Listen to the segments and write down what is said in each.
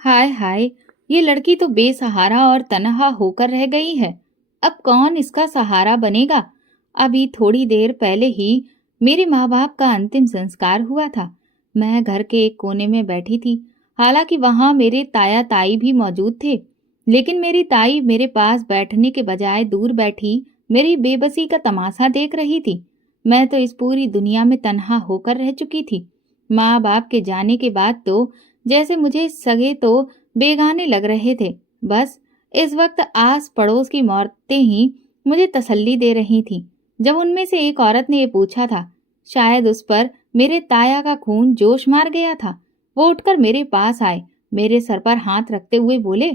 हाय हाय, ये लड़की तो बेसहारा और तनहा होकर रह गई है। अब कौन इसका सहारा बनेगा। अभी थोड़ी देर पहले ही मेरे माँ बाप का अंतिम संस्कार हुआ था। मैं घर के एक कोने में बैठी थी। हालांकि वहां मेरे ताया ताई भी मौजूद थे, लेकिन मेरी ताई मेरे पास बैठने के बजाय दूर बैठी मेरी बेबसी का तमाशा देख रही थी। मैं तो इस पूरी दुनिया में तन्हा होकर रह चुकी थी। माँ बाप के जाने के बाद तो जैसे मुझे सगे तो बेगाने लग रहे थे। बस इस वक्त आस पड़ोस की औरतें ही मुझे तसल्ली दे रही थीं। जब उनमें से एक औरत ने ये पूछा था, शायद उस पर मेरे ताया का खून जोश मार गया था। वो उठकर मेरे पास आए, मेरे सर पर हाथ रखते हुए बोले,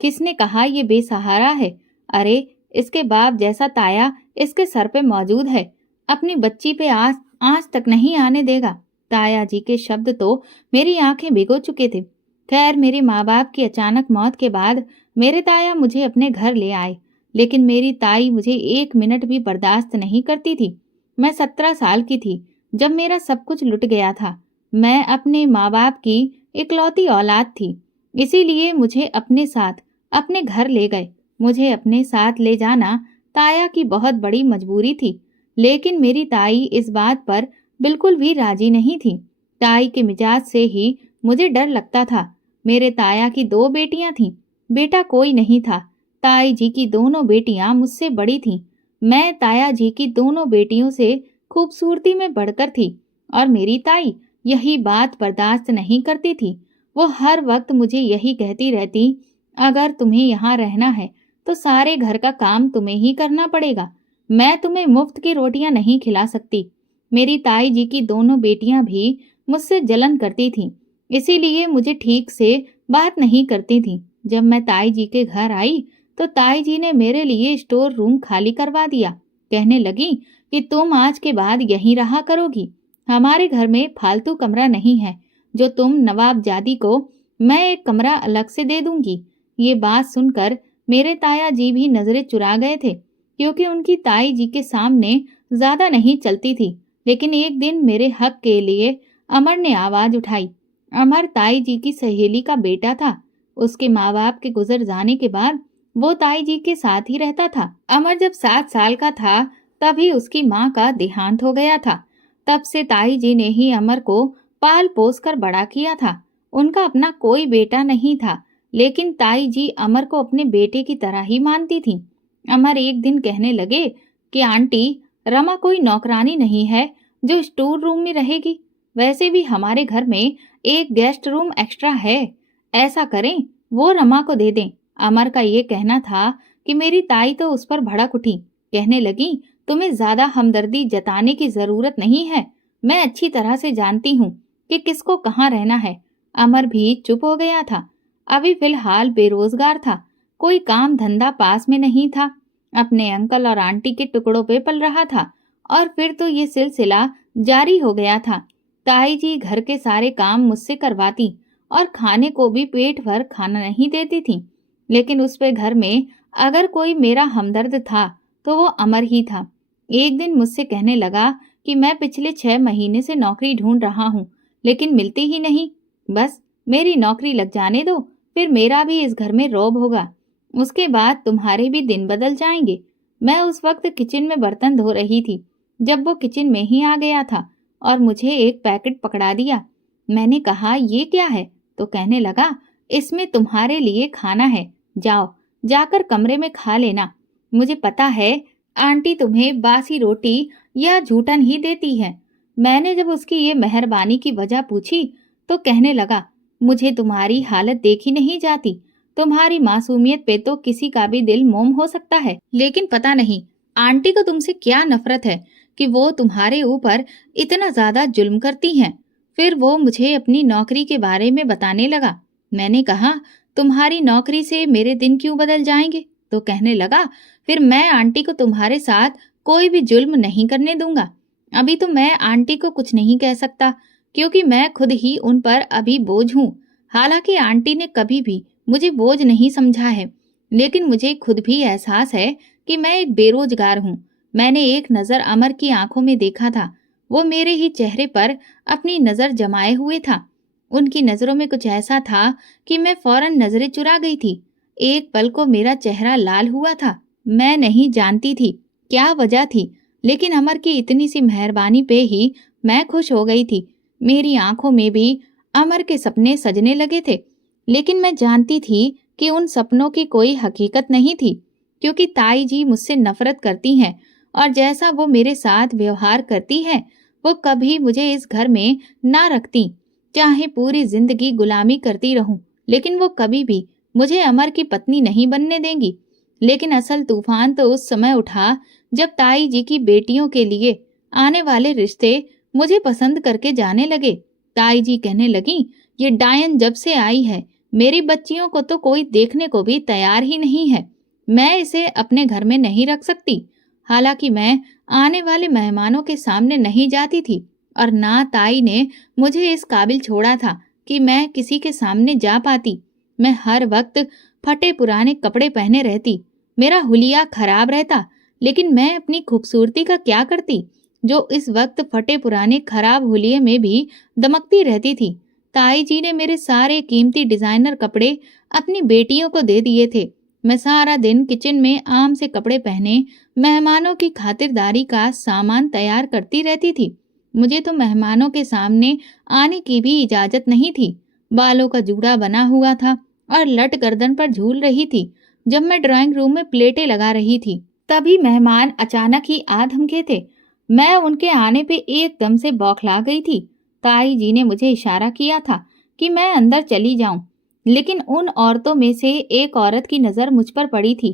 किसने कहा ये बेसहारा है? अरे, इसके बाप जैसा ताया इसके सर पे मौजूद है। अपनी बच्ची पे आँच आँच तक नहीं आने देगा। ताया जी के शब्द तो मेरी आंखें भिगो चुके थे। खैर, मेरे माँ बाप की अचानक मौत के बाद मेरे ताया मुझे अपने घर ले आए, लेकिन मेरी ताई मुझे एक मिनट भी बर्दाश्त नहीं करती थी। मैं 17 साल की थी जब मेरा सब कुछ लुट गया था। मैं अपने माँ बाप की इकलौती औलाद थी, इसीलिए मुझे अपने साथ अपने घर ले गए। मुझे अपने साथ ले जाना ताया की बहुत बड़ी मजबूरी थी, लेकिन मेरी ताई इस बात पर बिल्कुल भी राजी नहीं थी। ताई के मिजाज से ही मुझे डर लगता था। मेरे ताया की 2 बेटियां थीं, बेटा कोई नहीं था। ताई जी की दोनों बेटियां मुझसे बड़ी थीं। मैं ताया जी की दोनों बेटियों से खूबसूरती में बढ़कर थी, और मेरी ताई यही बात बर्दाश्त नहीं करती थी। वो हर वक्त मुझे यही कहती रहती, अगर तुम्हें यहाँ रहना है तो सारे घर का काम तुम्हें ही करना पड़ेगा। मैं तुम्हें मुफ्त की रोटियां नहीं खिला सकती। मेरी ताई जी की दोनों बेटियां भी मुझसे जलन करती थीं, इसीलिए मुझे ठीक से बात नहीं करती थीं। जब मैं ताई जी के घर आई तो ताई जी ने मेरे लिए स्टोर रूम खाली करवा दिया। कहने लगी कि तुम आज के बाद यहीं रहा करोगी। हमारे घर में फालतू कमरा नहीं है, जो तुम नवाबजादी को मैं एक कमरा अलग से दे दूंगी। ये बात सुनकर मेरे ताया जी भी नजरें चुरा गए थे, क्योंकि उनकी ताई जी के सामने ज्यादा नहीं चलती थी। लेकिन एक दिन मेरे हक के लिए अमर ने आवाज उठाई। अमर ताई जी की सहेली का बेटा था। उसके माँ बाप के गुजर जाने के बाद वो ताई जी के साथ ही रहता था। अमर जब 7 साल का था तभी उसकी माँ का देहांत हो गया था। तब से ताई जी ने ही अमर को पाल पोस कर बड़ा किया था। उनका अपना कोई बेटा नहीं था, लेकिन ताई जी अमर को अपने बेटे की तरह ही मानती थी। अमर एक दिन कहने लगे कि आंटी, रमा कोई नौकरानी नहीं है जो स्टोर रूम में रहेगी। वैसे भी हमारे घर में एक गेस्ट रूम एक्स्ट्रा है। ऐसा करें, वो रमा को दे दें। अमर का ये कहना था कि मेरी ताई तो उस पर भड़क उठी। कहने लगी, तुम्हें ज्यादा हमदर्दी जताने की जरूरत नहीं है। मैं अच्छी तरह से जानती हूँ कि किसको कहाँ रहना है। अमर भी चुप हो गया था। अभी फिलहाल बेरोजगार था, कोई काम धंधा पास में नहीं था, अपने अंकल और आंटी के टुकड़ों पे पल रहा था। और फिर तो ये सिलसिला जारी हो गया था। ताई जी घर के सारे काम मुझसे करवाती और खाने को भी पेट भर खाना नहीं देती थी। लेकिन उस पे घर में अगर कोई मेरा हमदर्द था तो वो अमर ही था। एक दिन मुझसे कहने लगा कि मैं पिछले 6 महीने से नौकरी ढूंढ रहा हूँ, लेकिन मिलती ही नहीं। बस मेरी नौकरी लग जाने दो, फिर मेरा भी इस घर में रौब होगा। उसके बाद तुम्हारे भी दिन बदल जाएंगे। मैं उस वक्त किचन में बर्तन धो रही थी जब वो किचन में ही आ गया था और मुझे एक पैकेट पकड़ा दिया। मैंने कहा, ये क्या है? तो कहने लगा, इसमें तुम्हारे लिए खाना है, जाओ जाकर कमरे में खा लेना। मुझे पता है आंटी तुम्हें बासी रोटी या झूठन ही देती है। मैंने जब उसकी ये मेहरबानी की वजह पूछी तो कहने लगा, मुझे तुम्हारी हालत देखी नहीं जाती। तुम्हारी मासूमियत पे तो किसी का भी दिल मोम हो सकता है, लेकिन पता नहीं आंटी को तुमसे क्या नफरत है कि वो तुम्हारे ऊपर इतना ज्यादा जुल्म करती हैं। फिर वो मुझे अपनी नौकरी के बारे में बताने लगा। मैंने कहा, तुम्हारी नौकरी से मेरे दिन क्यों बदल जाएंगे? तो कहने लगा, फिर मैं आंटी को तुम्हारे साथ कोई भी जुल्म नहीं करने दूंगा। अभी तो मैं आंटी को कुछ नहीं कह सकता, क्योंकि मैं खुद ही उन पर अभी बोझ हूँ। हालांकि आंटी ने कभी भी मुझे बोझ नहीं समझा है, लेकिन मुझे खुद भी एहसास है कि मैं एक बेरोजगार हूँ। मैंने एक नजर अमर की आंखों में देखा था। वो मेरे ही चेहरे पर अपनी नजर जमाए हुए था। उनकी नजरों में कुछ ऐसा था कि मैं फौरन नजरें चुरा गई थी। एक पल को मेरा चेहरा लाल हुआ था। मैं नहीं जानती थी क्या वजह थी, लेकिन अमर की इतनी सी मेहरबानी पे ही मैं खुश हो गई थी। मेरी आंखों में भी अमर के सपने सजने लगे थे, लेकिन मैं जानती थी कि उन सपनों की कोई हकीकत नहीं थी, क्योंकि ताई जी मुझसे नफरत करती हैं और जैसा वो मेरे साथ व्यवहार करती हैं, वो कभी मुझे इस घर में ना रखती। चाहे पूरी जिंदगी गुलामी करती रहूं, लेकिन वो कभी भी मुझे अमर की पत्नी नहीं बनने देंगी। लेकिन असल तूफान तो उस समय उठा जब ताई जी की बेटियों के लिए आने वाले रिश्ते मुझे पसंद करके जाने लगे। ताई जी कहने लगी, ये डायन जब से आई है, मेरी बच्चियों को तो कोई देखने को भी तैयार ही नहीं है। मैं इसे अपने घर में नहीं रख सकती। हालांकि मैं आने वाले मेहमानों के सामने नहीं जाती थी और ना ताई ने मुझे इस काबिल छोड़ा था कि मैं किसी के सामने जा पाती। मैं हर वक्त फटे पुराने कपड़े पहने रहती, मेरा हुलिया खराब रहता, लेकिन मैं अपनी खूबसूरती का क्या करती, जो इस वक्त फटे पुराने खराब हुलिये में भी दमकती रहती थी। ताई जी ने मेरे सारे कीमती डिजाइनर कपड़े अपनी बेटियों को दे दिए थे। मैं सारा दिन किचन में आम से कपड़े पहने मेहमानों की खातिरदारी का सामान तैयार करती रहती थी। मुझे तो मेहमानों के सामने आने की भी इजाजत नहीं थी। बालों का जूड़ा बना हुआ था और लट गर्दन पर झूल रही थी। जब मैं ड्राइंग रूम में प्लेटें लगा रही थी, तभी मेहमान अचानक ही आ धमके थे। मैं उनके आने पे एकदम से बौखला गई थी। ताई जी ने मुझे इशारा किया था कि मैं अंदर चली जाऊं, लेकिन उन औरतों में से एक औरत की नजर मुझ पर पड़ी थी।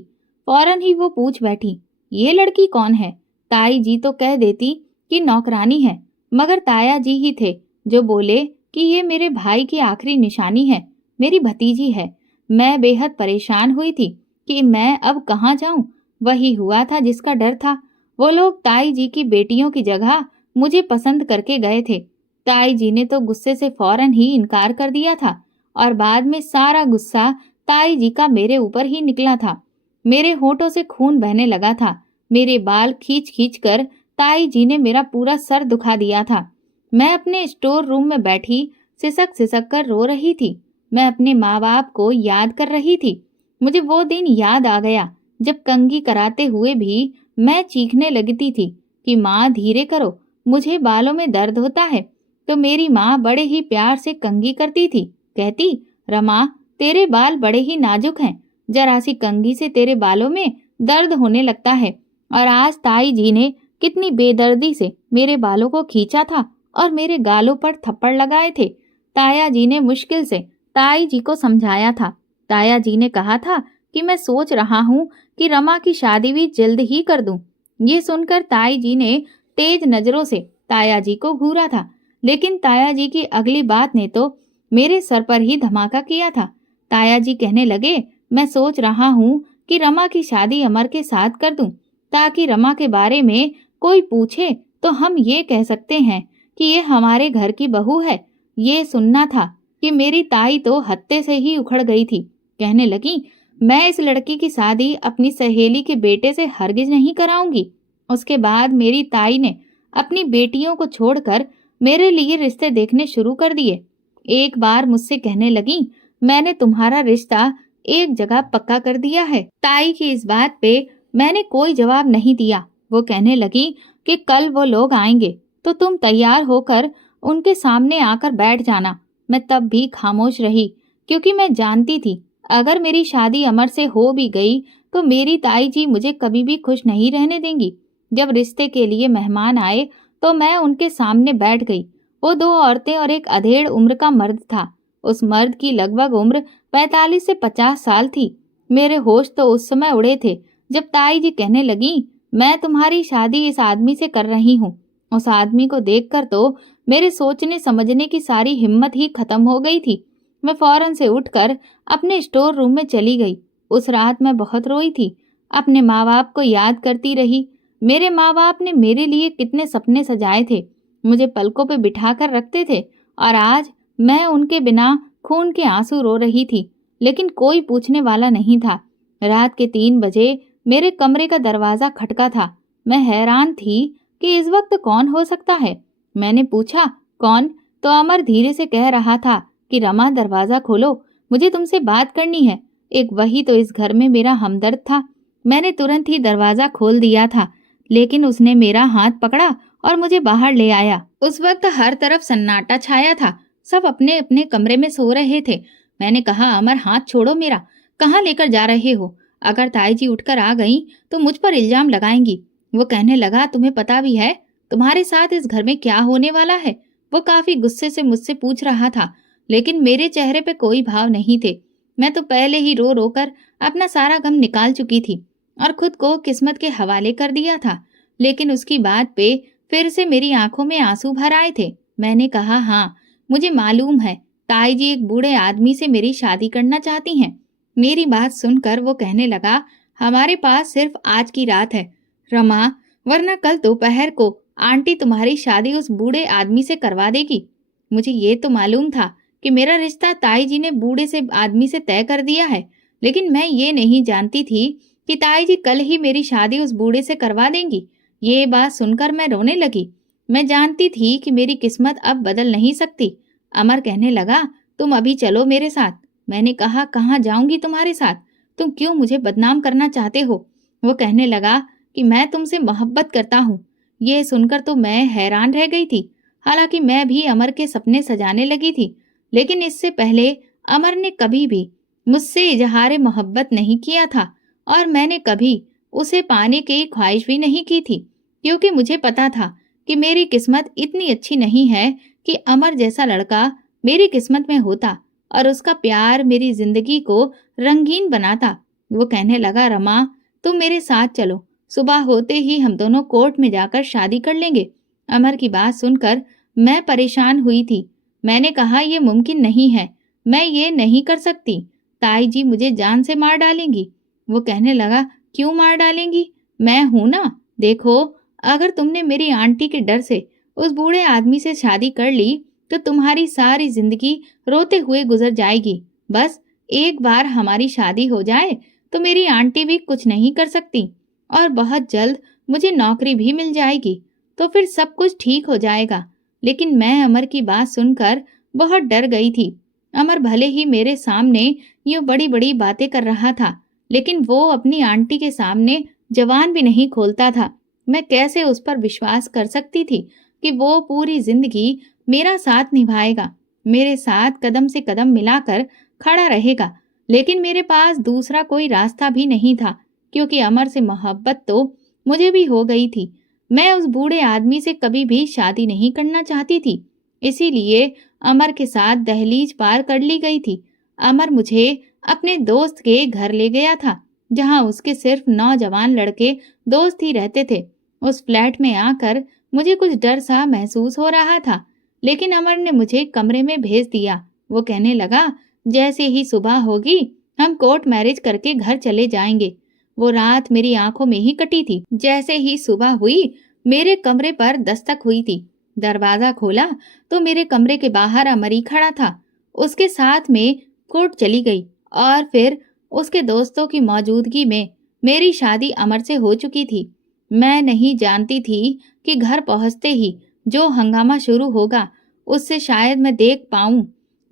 फौरन ही वो पूछ बैठी, ये लड़की कौन है? ताई जी तो कह देती कि नौकरानी है, मगर ताया जी ही थे जो बोले कि ये मेरे भाई की आखिरी निशानी है, मेरी भतीजी है। मैं बेहद परेशान हुई थी कि मैं अब कहाँ जाऊं। वही हुआ था जिसका डर था। वो लोग ताई जी की बेटियों की जगह मुझे पसंद करके गए थे। ताई जी ने तो गुस्से से फौरन ही इनकार कर दिया था और बाद में सारा गुस्सा ताई जी का मेरे ऊपर ही निकला था। मेरे होठों से खून बहने लगा था। मेरे बाल खींच खींच कर ताई जी ने मेरा पूरा सर दुखा दिया था। मैं अपने स्टोर रूम में बैठी सिसक सिसक कर रो रही थी। मैं अपने माँ बाप को याद कर रही थी। मुझे वो दिन याद आ गया जब कंघी कराते हुए भी मैं चीखने लगती थी कि माँ धीरे करो, मुझे बालों में दर्द होता है। तो मेरी माँ बड़े ही प्यार से कंघी करती थी, कहती, रमा तेरे बाल बड़े ही नाजुक हैं, जरा सी कंघी से तेरे बालों में दर्द होने लगता है। और आज ताई जी ने कितनी बेदर्दी से मेरे बालों को खींचा था और मेरे गालों पर थप्पड़ लगाए थे। ताया जी ने मुश्किल से ताई जी को समझाया था। ताया जी ने कहा था कि मैं सोच रहा हूँ कि रमा की शादी भी जल्द ही कर दूं। ये सुनकर ताई जी ने तेज नजरों से ताया जी को घूरा था, लेकिन ताया जी की अगली बात ने तो मेरे सर पर ही धमाका किया था। ताया जी कहने लगे, मैं सोच रहा हूँ कि रमा की शादी अमर के साथ कर दूं, ताकि रमा के बारे में कोई पूछे तो हम ये कह सकते हैं कि ये हमारे घर की बहू है। ये सुनना था कि मेरी ताई तो हत्ते से ही उखड़ गई थी। कहने लगी, मैं इस लड़की की शादी अपनी सहेली के बेटे से हरगिज नहीं कराऊंगी। उसके बाद मेरी ताई ने अपनी बेटियों को छोड़कर मेरे लिए रिश्ते देखने शुरू कर दिए। एक बार मुझसे कहने लगी, मैंने तुम्हारा रिश्ता एक जगह पक्का कर दिया है। ताई की इस बात पे मैंने कोई जवाब नहीं दिया। वो कहने लगी कि कल वो लोग आएंगे तो तुम तैयार होकर उनके सामने आकर बैठ जाना। मैं तब भी खामोश रही, क्योंकि मैं जानती थी अगर मेरी शादी अमर से हो भी गई तो मेरी ताई जी मुझे कभी भी खुश नहीं रहने देंगी। जब रिश्ते के लिए मेहमान आए तो मैं उनके सामने बैठ गई। वो दो औरतें और एक अधेड़ उम्र का मर्द था। उस मर्द की लगभग उम्र 45 से 50 साल थी। मेरे होश तो उस समय उड़े थे जब ताई जी कहने लगी, मैं तुम्हारी शादी इस आदमी से कर रही हूँ। उस आदमी को देखकर तो मेरे सोचने समझने की सारी हिम्मत ही खत्म हो गई थी। मैं फौरन से उठकर अपने स्टोर रूम में चली गई। उस रात मैं बहुत रोई थी। अपने माँ बाप को याद करती रही। मेरे माँ बाप ने मेरे लिए कितने सपने सजाए थे, मुझे पलकों पे बिठा कर रखते थे, और आज मैं उनके बिना खून के आंसू रो रही थी, लेकिन कोई पूछने वाला नहीं था। रात के 3 बजे मेरे कमरे का दरवाजा खटका था। मैं हैरान थी कि इस वक्त कौन हो सकता है। मैंने पूछा, कौन? तो अमर धीरे से कह रहा था कि रमा दरवाजा खोलो, मुझे तुमसे बात करनी है। एक वही तो इस घर में मेरा हमदर्द था। मैंने तुरंत ही दरवाजा खोल दिया था, लेकिन उसने मेरा हाथ पकड़ा और मुझे बाहर ले आया। उस वक्त हर तरफ सन्नाटा छाया था, सब अपने अपने कमरे में सो रहे थे। मैंने कहा, अमर हाथ छोड़ो मेरा, कहाँ लेकर जा रहे हो? अगर ताई जी उठकर आ गई तो मुझ पर इल्जाम लगाएंगी। वो कहने लगा, तुम्हें पता भी है तुम्हारे साथ इस घर में क्या होने वाला है? वो काफी गुस्से से मुझसे पूछ रहा था, लेकिन मेरे चेहरे पे कोई भाव नहीं थे। मैं तो पहले ही रो रो कर अपना सारा गम निकाल चुकी थी और खुद को किस्मत के हवाले कर दिया था। लेकिन उसकी बात पे फिर से मेरी आंखों में आंसू भर आए थे। मैंने कहा, हाँ मुझे मालूम है, ताई जी एक बूढ़े आदमी से मेरी शादी करना चाहती हैं। मेरी बात सुनकर वो कहने लगा, हमारे पास सिर्फ आज की रात है रमा, वरना कल दोपहर को आंटी तुम्हारी शादी उस बूढ़े आदमी से करवा देगी। मुझे ये तो मालूम था कि मेरा रिश्ता ताई जी ने बूढ़े से आदमी से तय कर दिया है, लेकिन मैं ये नहीं जानती थी कि ताई जी कल ही मेरी शादी उस बूढ़े से करवा देंगी। ये बात सुनकर मैं रोने लगी। मैं जानती थी कि मेरी किस्मत अब बदल नहीं सकती। अमर कहने लगा, तुम अभी चलो मेरे साथ। मैंने कहा, कहाँ जाऊंगी तुम्हारे साथ? तुम क्यों मुझे बदनाम करना चाहते हो? वो कहने लगा कि मैं तुमसे मोहब्बत करता हूँ। ये सुनकर तो मैं हैरान रह गई थी। हालांकि मैं भी अमर के सपने सजाने लगी थी, लेकिन इससे पहले अमर ने कभी भी मुझसे इजहार मोहब्बत नहीं किया था और मैंने कभी उसे पाने की ख्वाहिश भी नहीं की थी, क्योंकि मुझे पता था कि मेरी किस्मत इतनी अच्छी नहीं है कि अमर जैसा लड़का मेरी किस्मत में होता और उसका प्यार मेरी जिंदगी को रंगीन बनाता। वो कहने लगा, रमा तुम मेरे साथ चलो, सुबह होते ही हम दोनों कोर्ट में जाकर शादी कर लेंगे। अमर की बात सुनकर मैं परेशान हुई थी। मैंने कहा, यह मुमकिन नहीं है, मैं ये नहीं कर सकती, ताई जी मुझे जान से मार डालेंगी। वो कहने लगा, क्यों मार डालेंगी? मैं हूं ना। देखो, अगर तुमने मेरी आंटी के डर से उस बूढ़े आदमी से शादी कर ली तो तुम्हारी सारी जिंदगी रोते हुए गुजर जाएगी। बस एक बार हमारी शादी हो जाए तो मेरी आंटी भी कुछ नहीं कर सकती और बहुत जल्द मुझे नौकरी भी मिल जाएगी, तो फिर सब कुछ ठीक हो जाएगा। लेकिन मैं अमर की बात सुनकर बहुत डर गई थी। अमर भले ही मेरे सामने यूं बड़ी बड़ी बातें कर रहा था, लेकिन वो अपनी आंटी के सामने जबान भी नहीं खोलता था। मैं कैसे उस पर विश्वास कर सकती थी कि वो पूरी जिंदगी मेरा साथ निभाएगा, मेरे साथ कदम से कदम मिलाकर खड़ा रहेगा। लेकिन मेरे पास दूसरा कोई रास्ता भी नहीं था, क्योंकि अमर से मोहब्बत तो मुझे भी हो गई थी। मैं उस बूढ़े आदमी से कभी भी शादी नहीं करना चाहती थी, इसीलिए अमर के साथ दहलीज पार कर ली गई थी। अमर मुझे अपने दोस्त के घर ले गया था, जहां उसके सिर्फ नौजवान लड़के दोस्त ही रहते थे। उस फ्लैट में आकर मुझे कुछ डर सा महसूस हो रहा था, लेकिन अमर ने मुझे कमरे में भेज दिया। वो कहने लगा, जैसे ही सुबह होगी हम कोर्ट मैरिज करके घर चले जाएंगे। वो रात मेरी आंखों में ही कटी थी। जैसे ही सुबह हुई मेरे कमरे पर दस्तक हुई थी। दरवाजा खोला तो मेरे कमरे के बाहर अमर ही खड़ा था। उसके साथ में कोर्ट चली गई और फिर उसके दोस्तों की मौजूदगी में मेरी शादी अमर से हो चुकी थी। मैं नहीं जानती थी कि घर पहुंचते ही जो हंगामा शुरू होगा उससे शायद मैं देख पाऊं।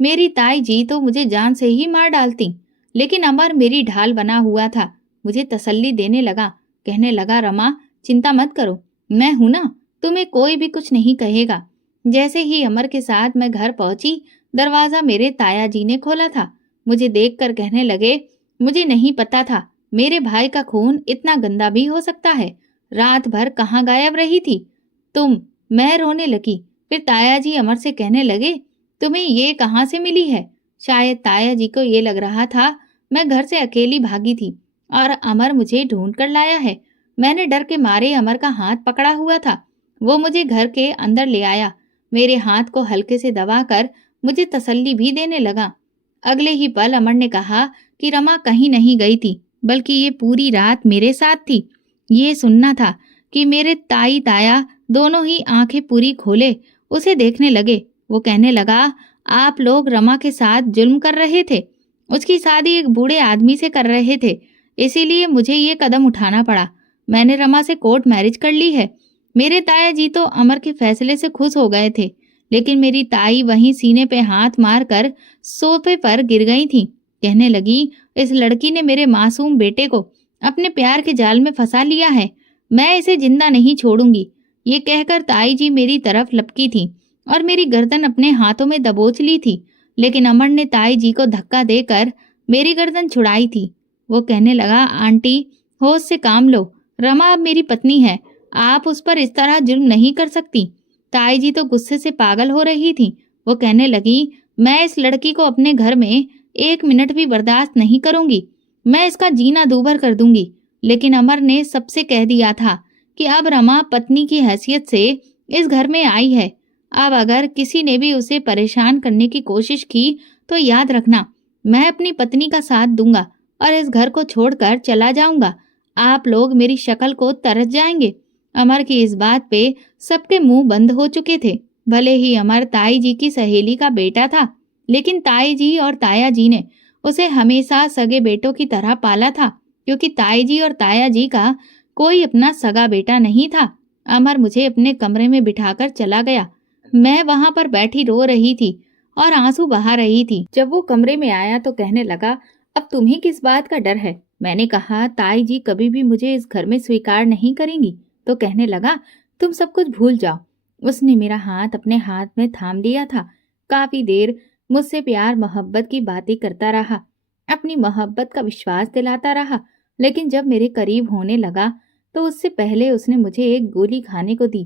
मेरी ताई जी तो मुझे जान से ही मार डालती, लेकिन अमर मेरी ढाल बना हुआ था। मुझे तसल्ली देने लगा, कहने लगा, रमा चिंता मत करो, मैं हूं ना, तुम्हें कोई भी कुछ नहीं कहेगा। जैसे ही अमर के साथ मैं घर पहुंची, दरवाजा मेरे ताया जी ने खोला था। मुझे देखकर कहने लगे, मुझे नहीं पता था मेरे भाई का खून इतना गंदा भी हो सकता है। रात भर कहाँ गायब रही थी तुम? मैं रोने लगी। फिर ताया जी अमर से कहने लगे, तुम्हें ये कहाँ से मिली है? शायद ताया जी को ये लग रहा था मैं घर से अकेली भागी थी और अमर मुझे ढूंढ कर लाया है। मैंने डर के मारे अमर का हाथ पकड़ा हुआ था। वो मुझे घर के अंदर ले आया, मेरे हाथ को हल्के से दबाकर मुझे तसल्ली भी देने लगा। अगले ही पल अमर ने कहा कि रमा कहीं नहीं गई थी, बल्कि ये पूरी रात मेरे साथ थी। ये सुनना था कि मेरे ताई ताया दोनों ही आंखें पूरी खोले उसे देखने लगे। वो कहने लगा, आप लोग रमा के साथ जुल्म कर रहे थे, उसकी शादी एक बूढ़े आदमी से कर रहे थे, इसीलिए मुझे ये कदम उठाना पड़ा। मैंने रमा से कोर्ट मैरिज कर ली है। मेरे ताया जी तो अमर के फैसले से खुश हो गए थे, लेकिन मेरी ताई वहीं सीने पे हाथ मारकर सोफे पर गिर गई थी। कहने लगी, इस लड़की ने मेरे मासूम बेटे को अपने प्यार के जाल में फंसा लिया है, मैं इसे जिंदा नहीं छोड़ूंगी। ये कहकर ताई जी मेरी तरफ लपकी थी और मेरी गर्दन अपने हाथों में दबोच ली थी, लेकिन अमर ने ताई जी को धक्का देकर मेरी गर्दन छुड़ाई थी। वो कहने लगा, आंटी होश से काम लो, रमा अब मेरी पत्नी है, आप उस पर इस तरह जुल्म नहीं कर सकती। ताई जी तो गुस्से से पागल हो रही थी। वो कहने लगी, मैं इस लड़की को अपने घर में 1 मिनट भी बर्दाश्त नहीं करूंगी, मैं इसका जीना दूभर कर दूंगी। लेकिन अमर ने सबसे कह दिया था कि अब रमा पत्नी की हैसियत से इस घर में आई है, अब अगर किसी ने भी उसे परेशान करने की कोशिश की तो याद रखना, मैं अपनी पत्नी का साथ दूंगा और इस घर को छोड़कर चला जाऊंगा। आप लोग मेरी शक्ल को तरस जाएंगे। अमर की इस बात पे सबके मुंह बंद हो चुके थे। भले ही अमर ताई जी की सहेली का बेटा था, लेकिन ताई जी और ताया जी ने उसे हमेशा सगे बेटों की तरह पाला था, क्योंकि ताई जी और ताया जी का कोई अपना सगा बेटा नहीं था। अमर मुझे अपने कमरे में बिठाकर चला गया। मैं वहां पर बैठी रो रही थी और आंसू बहा रही थी। जब वो कमरे में आया तो कहने लगा, अब तुम्हें किस बात का डर है? मैंने कहा, ताई जी कभी भी मुझे इस घर में स्वीकार नहीं करेंगी। तो कहने लगा, तुम सब कुछ भूल जाओ। उसने मेरा हाथ अपने हाथ में थाम लिया था। काफी देर मुझसे प्यार मोहब्बत की बातें करता रहा, अपनी मोहब्बत का विश्वास दिलाता रहा। लेकिन जब मेरे करीब होने लगा तो उससे पहले उसने मुझे एक गोली खाने को दी।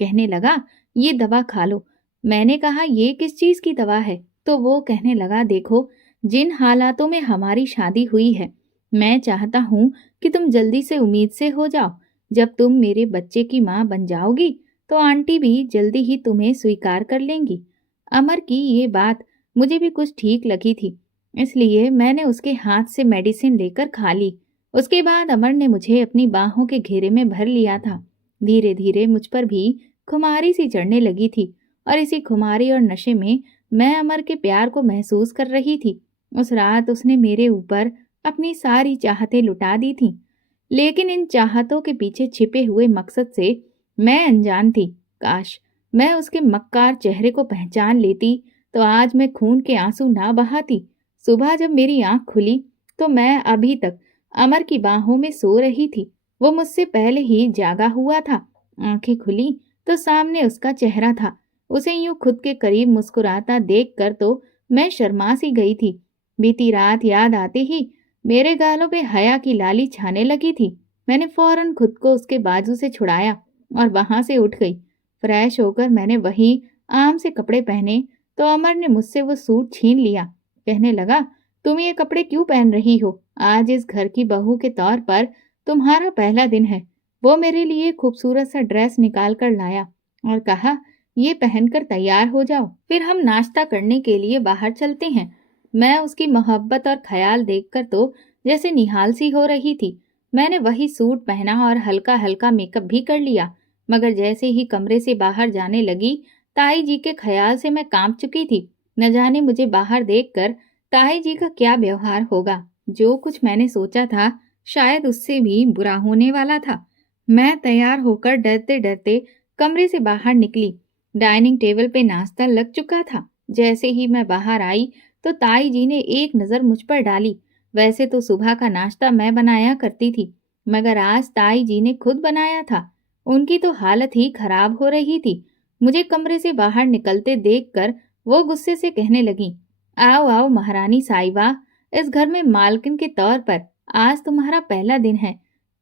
कहने लगा, ये दवा खा लो। मैंने कहा, ये किस चीज की दवा है? तो वो कहने लगा, देखो, जिन हालातों में हमारी शादी हुई है, मैं चाहता हूँ कि तुम जल्दी से उम्मीद से हो जाओ। जब तुम मेरे बच्चे की माँ बन जाओगी तो आंटी भी जल्दी ही तुम्हें स्वीकार कर लेंगी। अमर की ये बात मुझे भी कुछ ठीक लगी थी, इसलिए मैंने उसके हाथ से मेडिसिन लेकर खा ली। उसके बाद अमर ने मुझे अपनी बाहों के घेरे में भर लिया था। धीरे धीरे मुझ पर भी खुमारी सी चढ़ने लगी थी और इसी खुमारी और नशे में मैं अमर के प्यार को महसूस कर रही थी। उस रात उसने मेरे ऊपर अपनी सारी चाहतें लुटा दी थीं, लेकिन इन चाहतों के पीछे छिपे हुए मकसद से मैं अनजान थी। काश मैं उसके मक्कार चेहरे को पहचान लेती तो आज मैं खून के आंसू ना बहाती। सुबह जब मेरी आंख खुली तो मैं अभी तक अमर की बाहों में सो रही थी। वो मुझसे पहले ही जागा हुआ था। आंखें खुली तो सामने उसका चेहरा था। उसे यूं खुद के करीब मुस्कुराता देखकर तो मैं शर्मा सी गई थी। बीती रात याद आते ही मेरे गालों पे हया की लाली छाने लगी थी। मैंने फौरन खुद को उसके बाजू से छुड़ाया और वहां से उठ गई। फ्रेश होकर मैंने वही आम से कपड़े पहने तो अमर ने मुझसे वो सूट छीन लिया। कहने लगा, तुम ये कपड़े क्यों पहन रही हो? आज इस घर की बहू के तौर पर तुम्हारा पहला दिन है। वो मेरे लिए खूबसूरत सा ड्रेस निकाल कर लाया और कहा, ये पहनकर तैयार हो जाओ, फिर हम नाश्ता करने के लिए बाहर चलते हैं। मैं उसकी मोहब्बत और ख्याल देखकर तो जैसे निहाल सी हो रही थी। मैंने वही सूट पहना और हल्का हल्का मेकअप भी कर लिया, मगर जैसे ही कमरे से बाहर जाने लगी, ताई जी के ख्याल से मैं कांप चुकी थी। न जाने मुझे बाहर देखकर ताई जी का क्या व्यवहार होगा। जो कुछ मैंने सोचा था शायद उससे भी बुरा होने वाला था। मैं तैयार होकर डरते डरते कमरे से बाहर निकली। डाइनिंग टेबल पे नाश्ता लग चुका था। जैसे ही मैं बाहर आई तो ताई जी ने एक नजर मुझ पर डाली। वैसे तो सुबह का नाश्ता मैं बनाया करती थी, मगर आज ताई जी ने खुद बनाया था। उनकी तो हालत ही खराब हो रही थी। मुझे कमरे से बाहर निकलते देखकर वो गुस्से से कहने लगी, आओ आओ महारानी साहिबा, इस घर में मालकिन के तौर पर आज तुम्हारा पहला दिन है,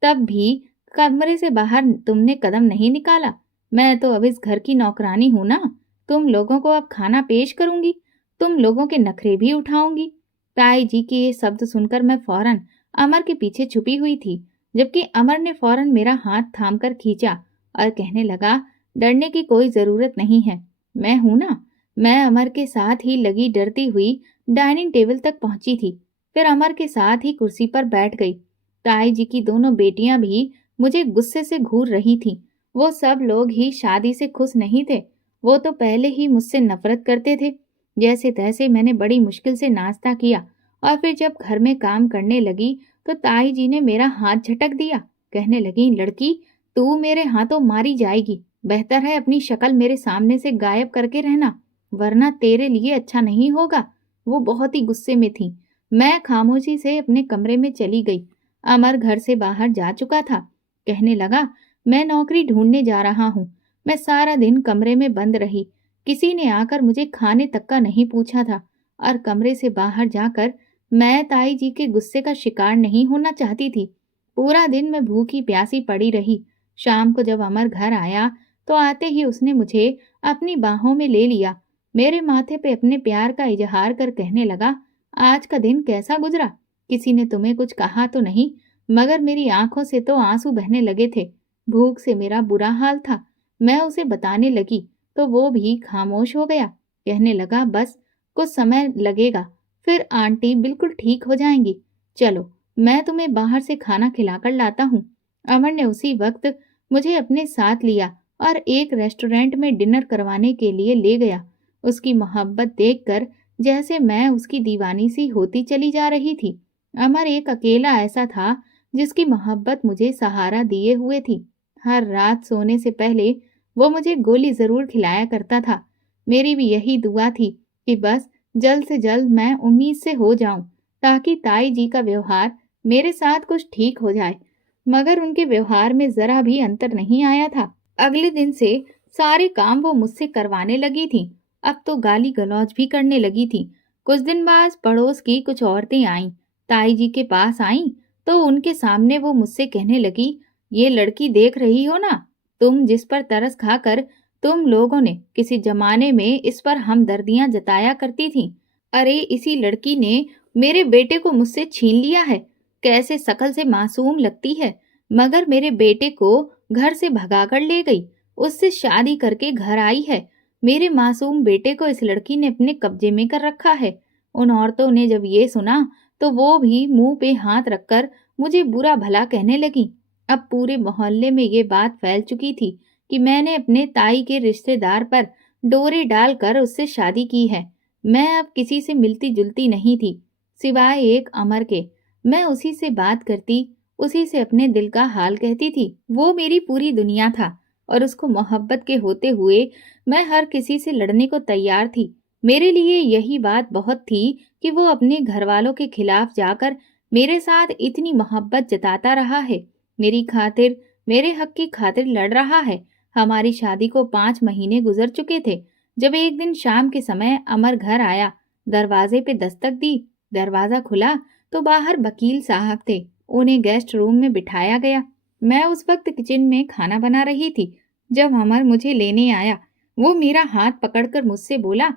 तब भी कमरे से बाहर तुमने कदम नहीं निकाला। मैं तो अब इस घर की नौकरानी हूं ना, तुम लोगों को अब खाना पेश करूंगी, तुम लोगों के नखरे भी उठाऊंगी। ताई जी के ये शब्द सुनकर मैं फौरन अमर के पीछे छुपी हुई थी, जबकि अमर ने फौरन मेरा हाथ थामकर खींचा और कहने लगा, डरने की कोई जरूरत नहीं है, मैं हूं ना। मैं अमर के साथ ही लगी डरती हुई डाइनिंग टेबल तक पहुंची थी, फिर अमर के साथ ही कुर्सी पर बैठ गई। ताई जी की दोनों बेटियां भी मुझे गुस्से से घूर रही थीं। वो सब लोग ही शादी से खुश नहीं थे, वो तो पहले ही मुझसे नफरत करते थे। जैसे तैसे मैंने बड़ी मुश्किल से नाश्ता किया और फिर जब घर में काम करने लगी तो ताई जी ने मेरा हाथ झटक दिया। कहने लगी, लड़की, तू मेरे हाथों मारी जाएगी। बेहतर है अपनी शक्ल मेरे सामने से गायब करके रहना, वरना तेरे लिए अच्छा नहीं होगा। वो बहुत ही गुस्से में थी। मैं खामोशी से अपने कमरे में चली गई। अमर घर से बाहर जा चुका था। कहने लगा, मैं नौकरी ढूंढने जा रहा हूँ। मैं सारा दिन कमरे में बंद रही। किसी ने आकर मुझे खाने तक का नहीं पूछा था, और कमरे से बाहर जाकर मैं ताई जी के गुस्से का शिकार नहीं होना चाहती थी। पूरा दिन मैं भूखी प्यासी पड़ी रही। शाम को जब अमर घर आया तो आते ही उसने मुझे अपनी बाहों में ले लिया। मेरे माथे पे अपने प्यार का इजहार कर कहने लगा, आज का दिन कैसा गुजरा? किसी ने तुम्हें कुछ कहा तो नहीं? मगर मेरी आंखों से तो आंसू बहने लगे थे। भूख से मेरा बुरा हाल था। मैं उसे बताने लगी तो वो भी खामोश हो गया। कहने लगा, बस कुछ समय लगेगा, फिर आंटी बिल्कुल ठीक हो जाएंगी। चलो, मैं तुम्हें बाहर से खाना खिलाकर लाता हूँ। अमर ने उसी वक्त मुझे अपने साथ लिया और एक रेस्टोरेंट में डिनर करवाने के लिए ले गया। उसकी मोहब्बत देखकर जैसे मैं उसकी दीवानी सी होती चली जा रही थी। अमर एक अकेला ऐसा था जिसकी मोहब्बत मुझे सहारा दिए हुए थी। हर रात सोने से पहले वो मुझे गोली जरूर खिलाया करता था। मेरी भी यही दुआ थी कि बस जल्द से जल्द मैं उम्मीद से हो जाऊं, ताकि ताई जी का व्यवहार मेरे साथ कुछ ठीक हो जाए। मगर उनके व्यवहार में जरा भी अंतर नहीं आया था। अगले दिन से सारे काम वो मुझसे करवाने लगी थी। अब तो गाली गलौज भी करने लगी थी। कुछ दिन बाद पड़ोस की कुछ औरतें आईं, ताई जी के पास आईं, तो उनके सामने वो मुझसे कहने लगी, ये लड़की देख रही हो ना, तुम जिस पर तरस खाकर तुम लोगों ने किसी जमाने में इस पर हमदर्दियां जताया करती थी। अरे इसी लड़की ने मेरे बेटे को मुझसे छीन लिया है। कैसे शकल से मासूम लगती है, मगर मेरे बेटे को घर से भगाकर ले गई। उससे शादी करके घर आई है। मेरे मासूम बेटे को इस लड़की ने अपने कब्जे में कर रखा है। उन औरतों ने जब ये सुना तो वो भी मुंह पे हाथ रखकर मुझे बुरा भला कहने लगी। अब पूरे मोहल्ले में ये बात फैल चुकी थी कि मैंने अपने ताई के रिश्तेदार पर डोरे डालकर उससे शादी की है। मैं अब किसी से मिलती जुलती नहीं थी, सिवाय एक अमर के। मैं उसी से बात करती, उसी से अपने दिल का हाल कहती थी। वो मेरी पूरी दुनिया था, और उसको मोहब्बत के होते हुए मैं हर किसी से लड़ने को तैयार थी। मेरे लिए यही बात बहुत थी कि वो अपने घर वालों के खिलाफ जाकर मेरे साथ इतनी मोहब्बत जताता रहा है, मेरी खातिर, मेरे हक की खातिर लड़ रहा है। हमारी शादी को 5 महीने गुजर चुके थे जब एक दिन शाम के समय अमर घर आया। दरवाजे पे दस्तक दी। दरवाजा खुला तो बाहर वकील साहब थे। उन्हें गेस्ट रूम में बिठाया गया। मैं उस वक्त किचन में खाना बना रही थी। जब अमर मुझे लेने आया, वो मेरा हाथ पकड़कर मुझसे बोला,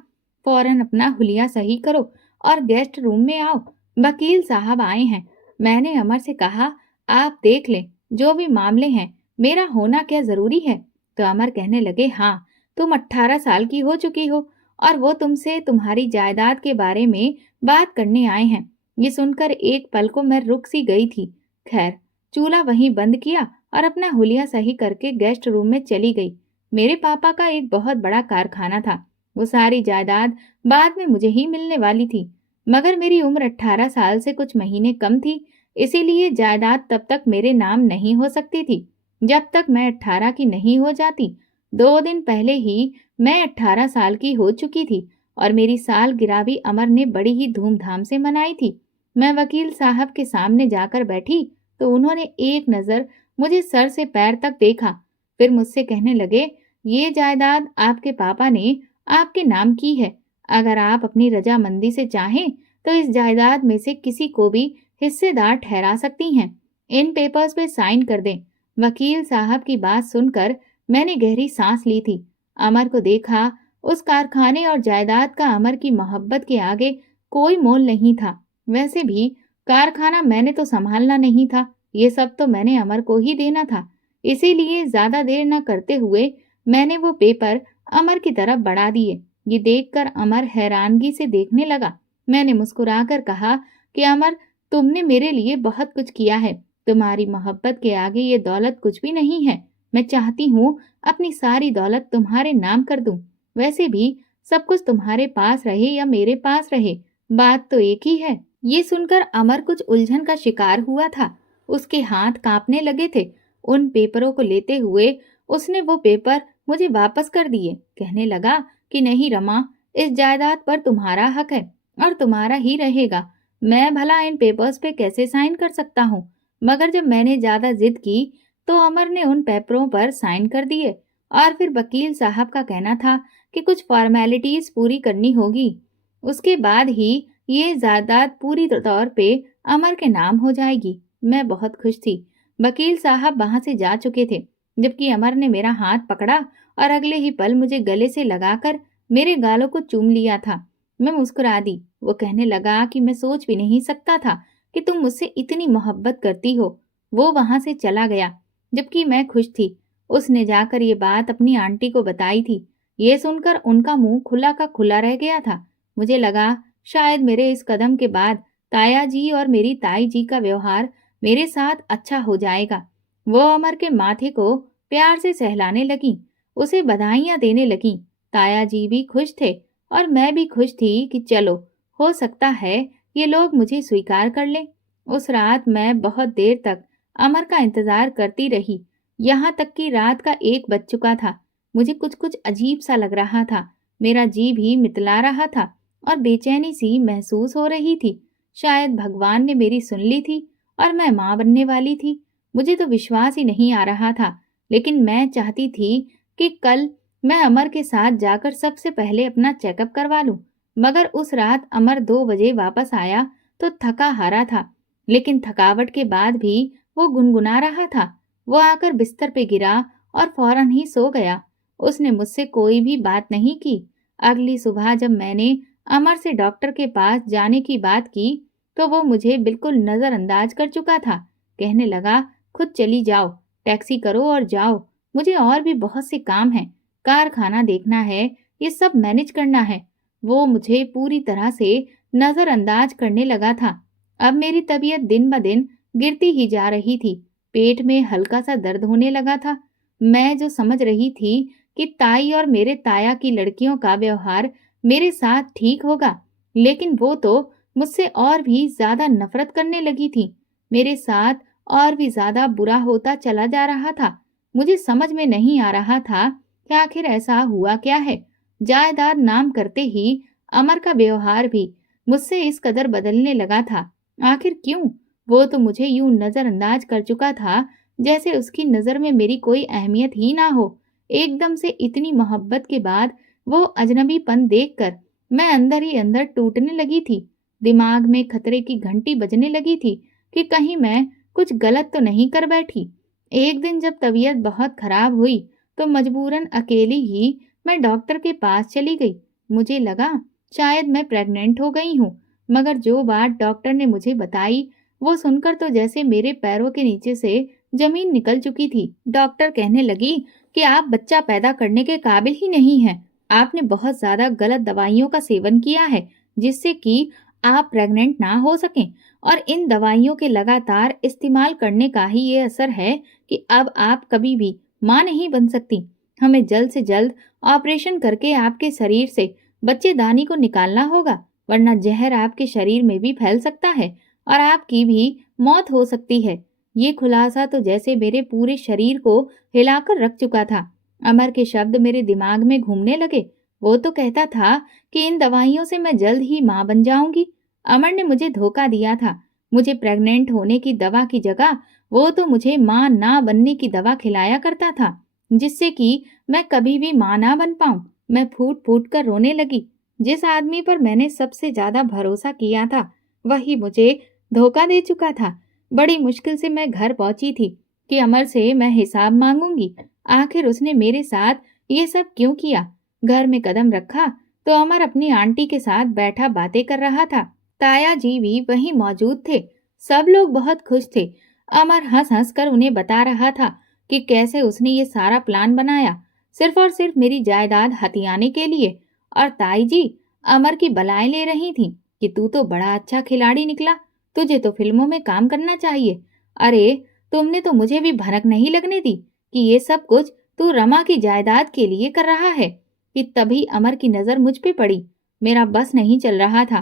फौरन अपना हुलिया सही करो और गेस्ट रूम में आओ, वकील साहब आए हैं। मैंने अमर से कहा, आप देख लें, जो भी मामले हैं, मेरा होना क्या जरूरी है? तो अमर कहने लगे, हाँ, तुम 18 साल की हो चुकी हो और वो तुमसे तुम्हारी जायदाद के बारे में बात करने आए हैं। ये सुनकर एक पल को मैं रुक सी गई थी। खैर, चूल्हा वहीं बंद किया और अपना हुलिया सही करके गेस्ट रूम में चली गई। मेरे पापा का एक बहुत बड़ा कारखाना था। वो सारी जायदाद बाद में मुझे ही मिलने वाली थी, मगर मेरी उम्र 18 साल से कुछ महीने कम थी, इसीलिए जायदाद तब तक मेरे नाम नहीं हो सकती थी जब तक मैं 18 की नहीं हो जाती। 2 दिन पहले ही मैं 18 साल की हो चुकी थी और मेरी सालगिरह भी अमर ने बड़ी ही धूमधाम से मनाई थी। मैं वकील साहब के सामने जाकर बैठी तो उन्होंने एक नजर मुझे सर से पैर तक देखा, फिर मुझसे कहने लगे, ये जायदाद आपके पापा ने आपके नाम की है। अगर आप अपनी रजामंदी से चाहें तो इस जायदाद में से किसी को भी हिस्सेदार ठहरा सकती हैं। इन पेपर्स पे साइन कर दें। वकील साहब की बात सुनकर मैंने गहरी सांस ली थी। अमर को देखा। उस कारखाने और जायदाद का अमर की मोहब्बत के आगे कोई मोल नहीं था। वैसे भी कारखाना मैंने तो संभालना नहीं था, ये सब तो मैंने अमर को ही देना था। इसीलिए ज्यादा देर न करते हुए मैंने वो पेपर अमर की तरफ बढ़ा दिए। ये देखकर अमर हैरानगी से देखने लगा। मैंने मुस्कुराकर कहा कि अमर, तुमने मेरे लिए बहुत कुछ किया है। तुम्हारी मोहब्बत के आगे ये दौलत कुछ भी नहीं है। मैं चाहती हूँ अपनी सारी दौलत तुम्हारे नाम कर दूं। वैसे भी सब कुछ तुम्हारे पास रहे या मेरे पास रहे, बात तो एक ही है। ये सुनकर अमर कुछ उलझन का शिकार हुआ था। उसके हाथ कांपने लगे थे। उन पेपरों को लेते हुए उसने वो पेपर मुझे वापस कर दिए। कहने लगा कि नहीं रमा, इस जायदाद पर तुम्हारा हक है और तुम्हारा ही रहेगा। मैं भला इन पेपर्स पे कैसे साइन कर सकता हूँ? मगर जब मैंने ज्यादा जिद की तो अमर ने उन पेपरों पर साइन कर दिए और फिर वकील साहब का कहना था कि कुछ फॉर्मेलिटीज पूरी करनी होगी। उसके बाद ही ये जायदाद पूरी तौर पे अमर के नाम हो जाएगी। मैं बहुत खुश थी। वकील साहब वहां से जा चुके थे, जबकि अमर ने मेरा हाथ पकड़ा और अगले ही पल मुझे गले से लगाकर मेरे गालों को चूम लिया था। मैं मुस्कुरा दी। वो कहने लगा कि मैं सोच भी नहीं सकता था कि तुम मुझसे इतनी मोहब्बत करती हो। वो वहां से चला गया, जबकि मैं खुश थी। उसने जाकर ये बात अपनी आंटी को बताई थी। ये सुनकर उनका मुंह खुला का खुला रह गया था। मुझे लगा शायद मेरे इस कदम के बाद ताया जी और मेरी ताई जी का व्यवहार मेरे साथ अच्छा हो जाएगा। वो अमर के माथे को प्यार से सहलाने लगी, उसे बधाइयां देने लगी। ताया जी भी खुश थे और मैं भी खुश थी कि चलो, हो सकता है ये लोग मुझे स्वीकार कर लें। उस रात मैं बहुत देर तक अमर का इंतजार करती रही, यहाँ तक कि रात का 1 बज चुका था। मुझे कुछ कुछ अजीब सा लग रहा था। मेरा जी भी मितला रहा था और बेचैनी सी महसूस हो रही थी। शायद भगवान ने मेरी सुन ली थी और मैं माँ बनने वाली थी। मुझे तो विश्वास ही नहीं आ रहा था, लेकिन मैं चाहती थी कि कल मैं अमर के साथ जाकर सबसे पहले अपना चेकअप करवा लूं। मगर उस रात अमर 2 बजे वापस आया तो थका हारा था, लेकिन थकावट के बाद भी वो गुनगुना रहा था। वो आकर बिस्तर पे गिरा और फौरन ही सो गया। उसने मुझसे कोई भी बात नहीं की। अगली सुबह जब मैंने अमर से डॉक्टर के पास जाने की बात की तो वो मुझे बिल्कुल नजरअंदाज कर चुका था। कहने लगा, खुद चली जाओ, टैक्सी करो और जाओ। मुझे और भी बहुत से काम हैं, कारखाना देखना है, ये सब मैनेज करना है। वो मुझे पूरी तरह से नजरअंदाज करने लगा था। अब मेरी तबीयत दिन ब दिन गिरती ही जा रही थी। पेट में हल्का सा दर्द होने लगा था। मैं जो समझ रही थी कि ताई और मेरे ताया की लड़कियों का व्यवहार मेरे साथ ठीक होगा, लेकिन वो तो मुझसे और भी ज्यादा नफरत करने लगी थी। मेरे साथ और भी ज्यादा बुरा होता चला जा रहा था। मुझे समझ में नहीं आ रहा था कि आखिर ऐसा हुआ क्या है। जायदाद नाम करते ही अमर का व्यवहार भी मुझसे इस कदर बदलने लगा था। आखिर क्यों? वो तो मुझे यूं नजरअंदाज कर चुका था जैसे उसकी नजर में मेरी कोई अहमियत ही ना हो। एकदम से इतनी मोहब्बत के बाद वो अजनबीपन देखकर मैं अंदर ही अंदर टूटने लगी थी। दिमाग में खतरे की घंटी बजने लगी थी कि कहीं मैं कुछ गलत तो नहीं कर बैठी। एक दिन जब तबीयत बहुत खराब हुई तो मजबूरन अकेली ही मैं डॉक्टर के पास चली गई। मुझे लगा शायद मैं प्रेग्नेंट हो गई हूँ, मगर जो बात डॉक्टर ने मुझे बताई वो सुनकर तो जैसे मेरे पैरों के नीचे से जमीन निकल चुकी थी। डॉक्टर कहने लगी कि आप बच्चा पैदा करने के काबिल ही नहीं हैं। आपने बहुत ज्यादा गलत दवाइयों का सेवन किया है, जिससे कि आप प्रेग्नेंट ना हो सकें, और इन दवाइयों के लगातार इस्तेमाल करने का ही ये असर है कि अब आप कभी भी मां नहीं बन सकती। हमें जल्द से जल्द ऑपरेशन करके आपके शरीर से बच्चेदानी को निकालना होगा, वरना जहर आपके शरीर में भी फैल सकता है और आपकी भी मौत हो सकती है। ये खुलासा तो जैसे मेरे पूरे शरीर को हिलाकर रख चुका था। अमर के शब्द मेरे दिमाग में घूमने लगे। वो तो कहता था कि इन दवाइयों से मैं जल्द ही मां बन जाऊंगी। अमर ने मुझे धोखा दिया था। मुझे प्रेग्नेंट होने की दवा की जगह वो तो मुझे मां ना बनने की दवा खिलाया करता था, जिससे कि मैं कभी भी मां ना बन पाऊं। मैं फूट फूट कर रोने लगी। जिस आदमी पर मैंने सबसे ज्यादा भरोसा किया था वही मुझे धोखा दे चुका था। बड़ी मुश्किल से मैं घर पहुंची थी कि अमर से मैं हिसाब मांगूंगी। आखिर उसने मेरे साथ ये सब क्यों किया? घर में कदम रखा तो अमर अपनी आंटी के साथ बैठा बातें कर रहा था। ताया जी भी वहीं मौजूद थे। सब लोग बहुत खुश थे। अमर हंस हंस कर उन्हें बता रहा था कि कैसे उसने ये सारा प्लान बनाया, सिर्फ और सिर्फ मेरी जायदाद हथियाने के लिए। और ताई जी अमर की बलाएं ले रही थी कि तू तो बड़ा अच्छा खिलाड़ी निकला, तुझे तो फिल्मों में काम करना चाहिए। अरे, तुमने तो मुझे भी भनक नहीं लगने दी कि ये सब कुछ तू रमा की जायदाद के लिए कर रहा है। कि तभी अमर की नजर मुझ पे पड़ी। मेरा बस नहीं चल रहा था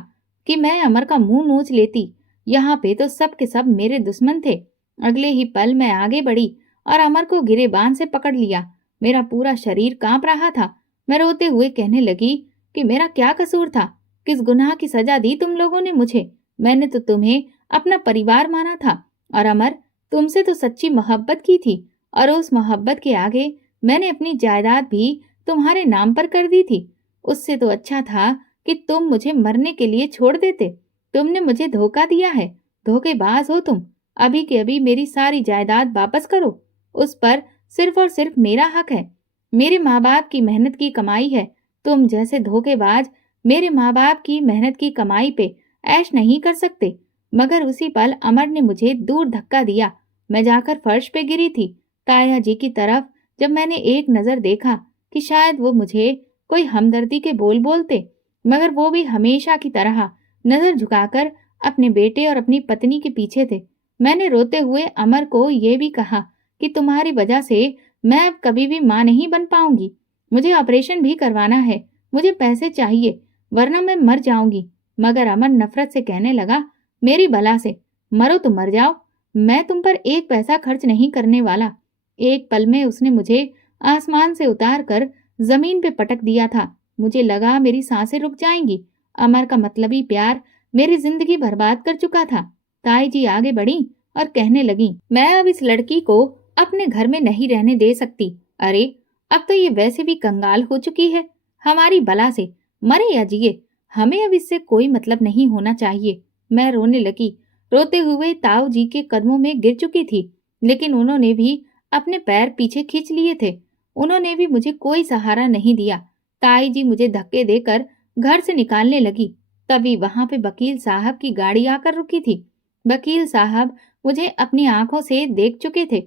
कि मैं अमर का मुंह नोच लेती। यहाँ पे तो सब के सब मेरे दुश्मन थे। अगले ही पल मैं आगे बढ़ी और अमर को गिरेबान से पकड़ लिया। मेरा पूरा शरीर कांप रहा था। मैं रोते हुए कहने लगी कि मेरा क्या कसूर था? किस गुनाह की सजा दी तुम लोगों ने मुझे? मैंने तो तुम्हें अपना परिवार माना था। और अमर, तुमसे तो सच्ची मोहब्बत की थी, और उस मोहब्बत के आगे मैंने अपनी जायदाद भी तुम्हारे नाम पर कर दी थी। उससे तो अच्छा था कि तुम मुझे मरने के लिए छोड़ देते। तुमने मुझे धोखा दिया है। धोखेबाज हो तुम। अभी के अभी मेरी सारी जायदाद वापस करो। उस पर सिर्फ और सिर्फ मेरा हक है। मेरे माँ बाप की मेहनत की कमाई है। तुम जैसे धोखेबाज मेरे माँ बाप की मेहनत की कमाई पे ऐश नहीं कर सकते। मगर उसी पल अमर ने मुझे दूर धक्का दिया। मैं जाकर फर्श पे गिरी थी। ताया जी की तरफ जब मैंने एक नजर देखा कि शायद वो मुझे कोई हमदर्दी के बोल बोलते, मगर वो भी हमेशा की तरह नजर झुकाकर अपने बेटे और अपनी पत्नी के पीछे थे। मैंने रोते हुए अमर को ये भी कहा कि तुम्हारी वजह से मैं अब कभी भी मां नहीं बन पाऊंगी। मुझे ऑपरेशन भी करवाना है। मुझे पैसे चाहिए, वरना मैं मर जाऊंगी। मगर अमर नफरत से कहने लगा, मेरी भला से मरो तो मर जाओ, मैं तुम पर एक पैसा खर्च नहीं करने वाला। एक पल में उसने मुझे आसमान से उतार कर जमीन पे पटक दिया था। मुझे लगा मेरी सांसें रुक जाएंगी। अमर का मतलबी प्यार मेरी जिंदगी बर्बाद कर चुका था। ताई जी आगे बढ़ी और कहने लगी, मैं अब इस लड़की को अपने घर में नहीं रहने दे सकती। अरे, अब तो ये वैसे भी कंगाल हो चुकी है। हमारी बला से मरे या जिए, हमें अब इससे कोई मतलब नहीं होना चाहिए। मैं रोने लगी। रोते हुए ताऊ जी के कदमों में गिर चुकी थी, लेकिन उन्होंने भी अपने पैर पीछे खींच लिए थे। उन्होंने भी मुझे कोई सहारा नहीं दिया। ताई जी मुझे धक्के देकर घर से निकालने लगी। तभी वहां पे वकील साहब की गाड़ी आकर रुकी थी। वकील साहब मुझे अपनी आंखों से देख चुके थे।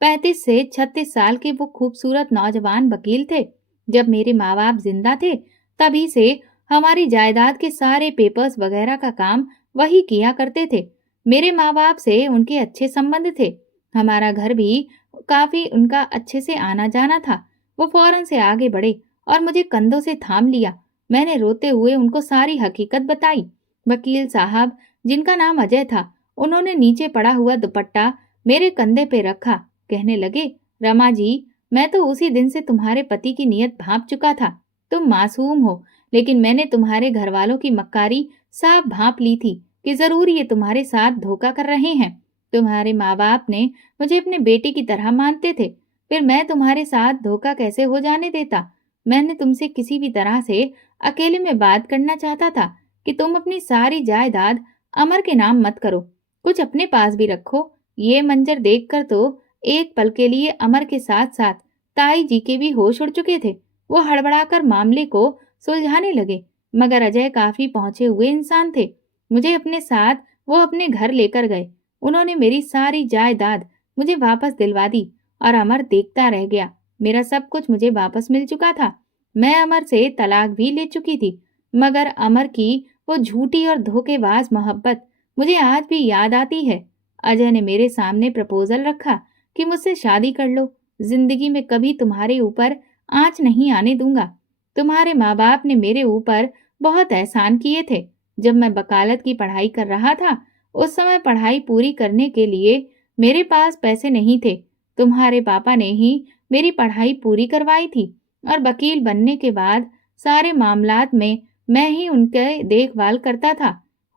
35 से 36 साल के वो खूबसूरत नौजवान वकील थे। जब मेरे माँ बाप जिंदा थे, तभी से हमारी जायदाद के सारे पेपर्स वगैरह का काम वही किया करते थे। मेरे माँ बाप से उनके अच्छे संबंध थे। हमारा घर भी काफी उनका अच्छे से आना जाना था। वो फौरन से आगे बढ़े और मुझे कंधों से थाम लिया। मैंने रोते हुए उनको सारी हकीकत बताई। वकील साहब, जिनका नाम अजय था, उन्होंने नीचे पड़ा हुआ दुपट्टा मेरे कंधे पे रखा। कहने लगे, रमा जी, मैं तो उसी दिन से तुम्हारे पति की नीयत भांप चुका था। तुम मासूम हो, लेकिन मैंने तुम्हारे घर वालों की मक्कारी साफ भांप ली थी कि जरूर ये तुम्हारे साथ धोखा कर रहे हैं। तुम्हारे माँ बाप ने मुझे अपने बेटे की तरह मानते थे, फिर मैं तुम्हारे साथ धोखा कैसे हो जाने देता। मैंने तुमसे किसी भी तरह से अकेले में बात करना चाहता था कि तुम अपनी सारी जायदाद अमर के नाम मत करो, कुछ अपने पास भी रखो। ये मंजर देखकर तो एक पल के लिए अमर के साथ साथ ताई जी के भी होश उड़ चुके थे। वो हड़बड़ाकर मामले को सुलझाने लगे, मगर अजय काफी पहुंचे हुए इंसान थे। मुझे अपने साथ वो अपने घर लेकर गए। उन्होंने मेरी सारी जायदाद मुझे वापस दिलवा दी और अमर देखता रह गया। मेरा सब कुछ मुझे वापस मिल चुका था। मैं अमर से तलाक भी ले चुकी थी, मगर अमर की वो झूठी और धोखेबाज मोहब्बत मुझे आज भी याद आती है। अजय ने मेरे सामने प्रपोजल रखा कि मुझसे शादी कर लो, जिंदगी में कभी तुम्हारे ऊपर आंच नहीं आने दूंगा। तुम्हारे माँ बाप ने मेरे ऊपर बहुत एहसान किए थे। जब मैं वकालत की पढ़ाई कर रहा था, उस समय पढ़ाई पूरी करने के लिए मेरे पास पैसे नहीं थे। तुम्हारे पापा ने ही मेरी पढ़ाई पूरी करवाई थी और वकील बनने के बाद सारे मामलात में मैं ही उनके देखभाल करता था।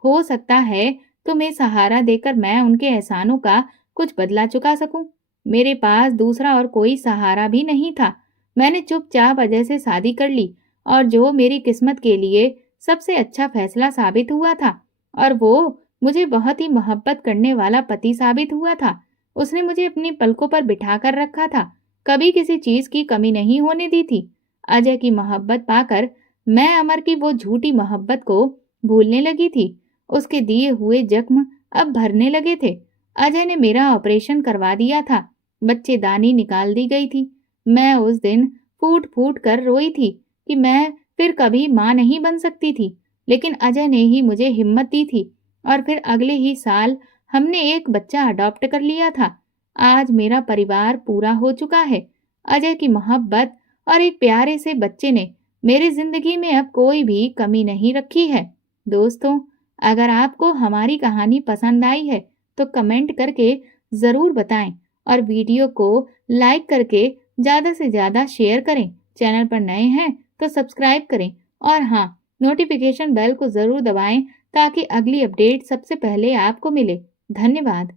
हो सकता है तुम्हें सहारा देकर मैं उनके एहसानों का कुछ बदला चुका सकूं। मेरे पास दूसरा और कोई सहारा भी नहीं था। मैंने चुपचाप अजय से शादी कर ली, और जो मेरी किस्मत के लिए सबसे अच्छा फैसला साबित हुआ था। और वो मुझे बहुत ही मोहब्बत करने वाला पति साबित हुआ था। उसने मुझे अपनी पलकों पर बिठा कर रखा था, कभी किसी चीज की कमी नहीं होने दी थी। अजय की मोहब्बत पाकर मैं अमर की वो झूठी मोहब्बत को भूलने लगी थी। उसके दिए हुए जख्म अब भरने लगे थे। अजय ने मेरा ऑपरेशन करवा दिया था। बच्चेदानी निकाल दी गई थी। मैं उस दिन फूट फूट कर रोई थी कि मैं फिर कभी मां नहीं बन सकती थी, लेकिन अजय ने ही मुझे हिम्मत दी थी और फिर अगले ही साल हमने एक बच्चा अडॉप्ट कर लिया था। आज मेरा परिवार पूरा हो चुका है। अजय की मोहब्बत और एक प्यारे से बच्चे ने मेरी जिंदगी में अब कोई भी कमी नहीं रखी है। दोस्तों, अगर आपको हमारी कहानी पसंद आई है तो कमेंट करके ज़रूर बताएं और वीडियो को लाइक करके ज़्यादा से ज़्यादा शेयर करें। चैनल पर नए हैं तो सब्सक्राइब करें और हाँ, नोटिफिकेशन बेल को ज़रूर दबाएं ताकि अगली अपडेट सबसे पहले आपको मिले। धन्यवाद।